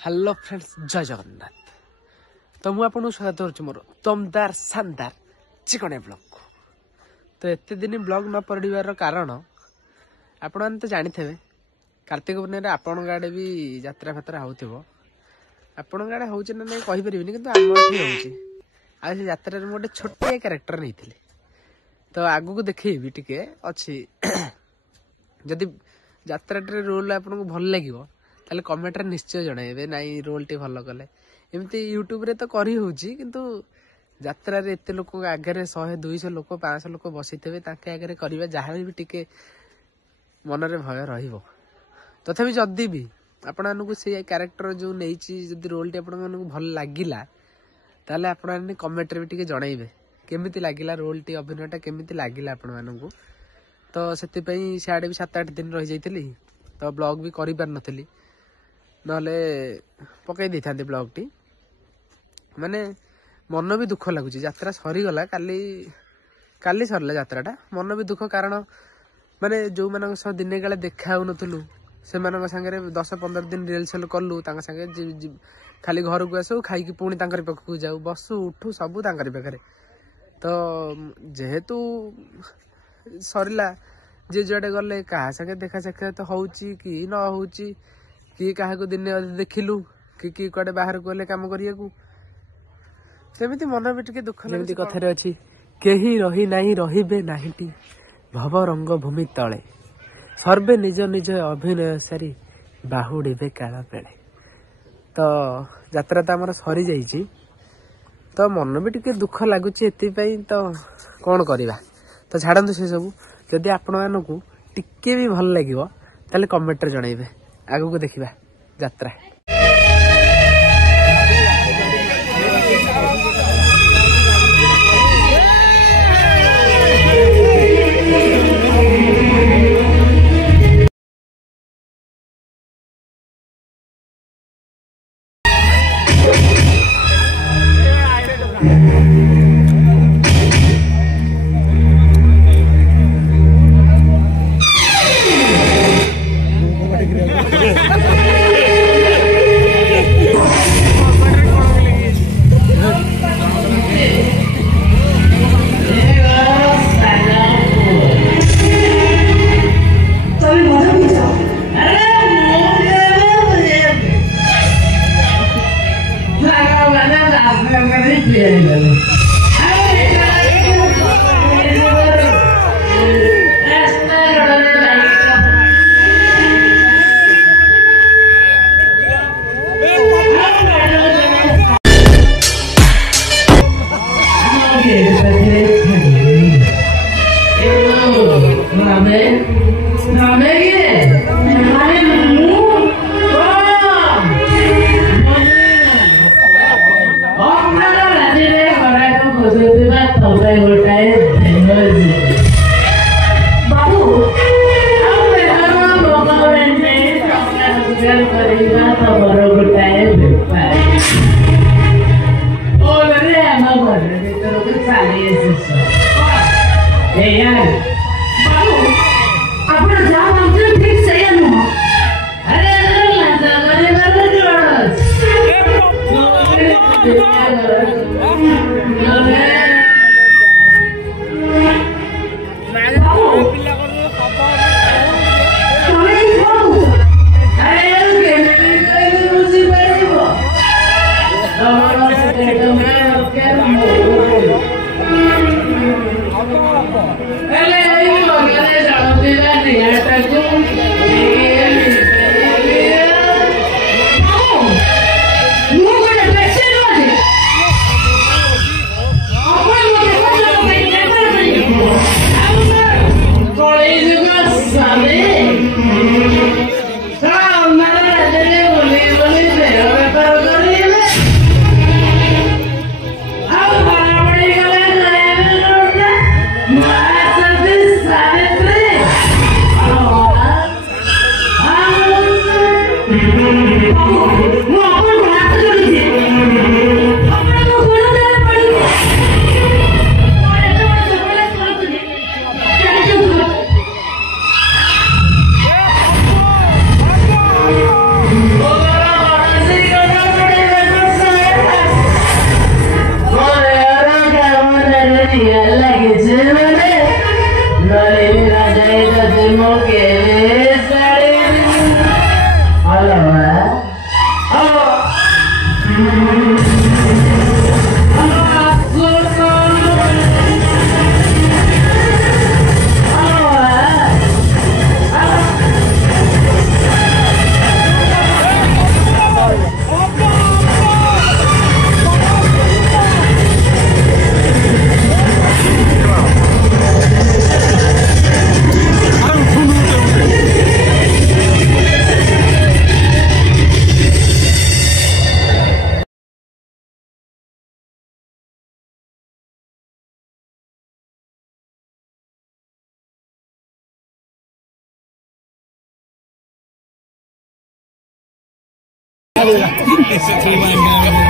Hello friends जय जगन्नाथ। तो मुझे आपको स्वागत करुँ मोर दमदार शानदार चिकने ब्लॉग को। तो एत दिन ब्लॉग न पड़ार कारण आपण मैंने तो जानी थे कार्तिक पूर्णिमा आपण आड़े भी यात्रा फात्रा हो आपण आड़े हो नहीं कहीपर कि आम एठी हो यात्रा गोटे छोटे क्यारेक्टर नहीं थी। तो आगू को देखी टिके अच्छी जदि यात्रा रोल आपको भल लगे ताले कमेंट रे निश्चय जणाइबे नाई रोल टी भल कले एमती यूट्यूब रे तो करी होची किंतु यात्रा रे एते लोक आगे 100 200 लोक 500 लोक बसिथेबे ताके आगे करिबा जहाँ भी टिके मन रे भय रहिबो। तथापि जदि भी आपण मानकु से कैरेक्टर जो नेइची जदि रोल टी आपण मानकु भल लागिला ताले आपण माने कमेंट रे भी टिके जणाइबे केमिति लागिला रोल टी अभिनयटा केमिति लागिला आपण मानकु। तो सेति पई साडे भी 7-8 दिन रहि जाइतली तो ब्लॉग भी करि पार नथली नले पकई दी था ब्लॉग टी माने मन भी दुख लगुच यात्रा सरीगला काली सरला यात्राटा मन भी दुख कारण माने जो मान दिने काले देखा नथुलु से 10-15 दिन रिहर्सल कलु संगे खाली घर को आसू खाई पुणी पाखक जाऊ बसु उठू सबू पाखे। तो जेहेतु सरला जे जुआडे गले क्या संगे देखा साक्षात होउची कि न होउची किए क्या दिन देखिलु कि कड़े बाहर गले कम करिया सेमती मन भी टिके दुख जमी कथार अच्छी केही रही नहीं रहिबे नाहिटी भव रंग भूमि तले सर्वे निज निज अभिनय सारी बाहुड़े काल बेले। तो यात्रा तो आमर सरी जाइए तो मन भी टिके दुख लगुच एपाई तो कौन करवा। तो छाड़ू से सब जदि आपण मानकु टिके भी भल लगे ताले कमेंट रे जणाइबे आगु को देखिबा यात्रा। Eso fue